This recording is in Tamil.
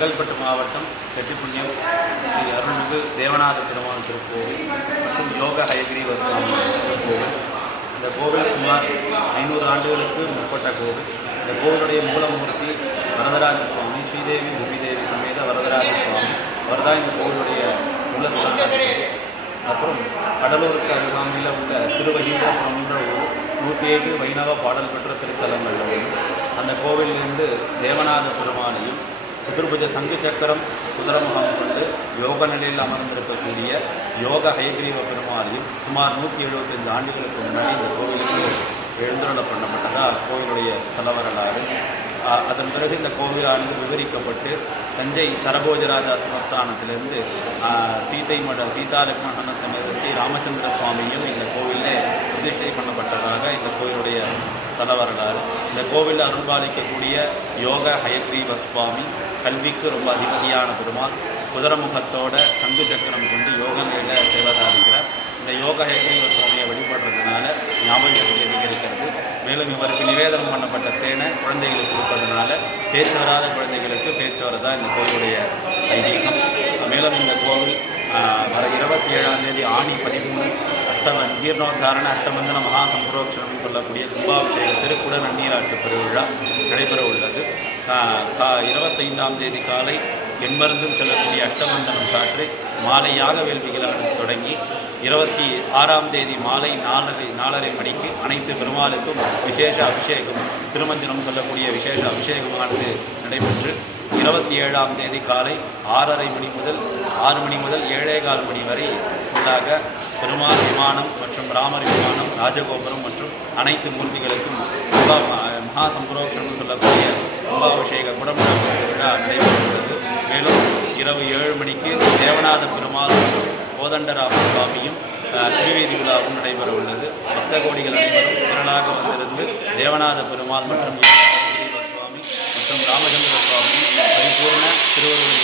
செங்கல்பட்டு மாவட்டம் செட்டிப்புண்ணியம் ஸ்ரீ அருள்மிகு தேவநாத பெருமாள் திருக்கோவில் மற்றும் யோக ஹயகிரீவ சுவாமி திருக்கோவில். இந்த கோவில் சுமார் 500 ஆண்டுகளுக்கு முற்பட்ட கோவில். இந்த கோவிலுடைய மூலமூர்த்தி வரதராஜ சுவாமி, ஸ்ரீதேவி பூமிதேவி சமேத வரதராஜ சுவாமி. அவர் தான் இந்த கோவிலுடைய மூலஸ்தானம். அப்புறம் கடலூருக்கு அருகாமையில் உள்ள திருவகீந்திரபுரம்ன்ற ஒரு 107 வைணவ பாடல் பெற்ற திருத்தலங்கள் ஒன்று. அந்த கோவிலிருந்து தேவநாத பெருமாளையும் சதுர்புஜ சங்கு சக்கரம் குதிரமுகம் கொண்டு யோக நிலையில் அமர்ந்திருக்கக்கூடிய யோக ஹயகிரீவ பெருமாளையும் சுமார் 175 ஆண்டுகளுக்கு முன்னாடி இந்த கோவிலுக்கு எழுந்தருள பண்ணப்பட்டதாக கோவிலுடைய ஸ்தல வரலாறு. அதன் பிறகு இந்த கோவிலானது விவரிக்கப்பட்டு தஞ்சை சரபோஜராஜா சமஸ்தானத்திலிருந்து சீதா லக்ஷ்மண சமேத ஸ்ரீ ராமச்சந்திர சுவாமியும் இந்த கோவிலில் பிரதிஷ்டை பண்ணப்பட்டதாக இந்த கோவிலுடைய ஸ்தல வரலாறு. இந்த கோவிலில் அருள்பாலிக்கக்கூடிய யோக ஹயக்ரீவ சுவாமி கல்விக்கு ரொம்ப அதிபதியான பெருமாள். குதிரமுகத்தோட சங்கு சக்கரம் கொண்டு யோக நிலையில் சேவை சாதிக்கிறார். இந்த யோக ஹயக்ரீவ சுவாமியை வழிபடுறதுனால ஞாபக சக்தி அதிகரிக்கிறது. மேலும் இவருக்கு நிவேதனம் பண்ணப்பட்ட தேனை குழந்தைகளுக்கு கொடுப்பதனால பேச்சு வராத குழந்தைகளுக்கு பேச்சு வரதான் இந்த கோவிலுடைய ஐதீகம். மேலும் இந்த கோவில் வர 27ஆம் தேதி ஆணி 13 ஜீர்ணோத்தாரண அஷ்டமந்தன மகா சம்பரோக்ஷணம் சொல்லக்கூடிய கும்பாபிஷேக திருக்குட நன்னீராட்டு பெருவிழா நடைபெற உள்ளது. 25ஆம் தேதி காலை எண்மருந்தும் செல்லக்கூடிய அஷ்டமந்தனம் சாற்றி மாலை யாக வேள்விகளால் தொடங்கி 26ஆம் தேதி மாலை 4:30 மணிக்கு அனைத்து பெருமாளுக்கும் விசேஷ அபிஷேகம் திருமஞ்சனம் சொல்லக்கூடிய விசேஷ அபிஷேகமானது நடைபெற்று 27ஆம் தேதி காலை 6:30 மணி முதல் 6 மணி முதல் 7:15 மணி வரை உள்ளாக பெருமாள் விமானம் மற்றும் ராமர் விமானம், ராஜகோபுரம் மற்றும் அனைத்து மூர்த்திகளுக்கும் மகா சம்பரோக்ஷணம் சொல்லக்கூடிய கும்பாபிஷேக குடமுழக்கு விழா நடைபெறுகிறது. மேலும் இரவு 7 மணிக்கு தேவநாத பெருமாள் மற்றும் கோதண்டராம சுவாமியும் திருவீதி விழாவும் நடைபெற உள்ளது. பக்த கோடிகள் அனைவரும் திரளாக வந்திருந்து தேவநாத பெருமாள் மற்றும் சுவாமி மற்றும் ராமச்சந்திர சுவாமி பரிபூர்ண திருவருள்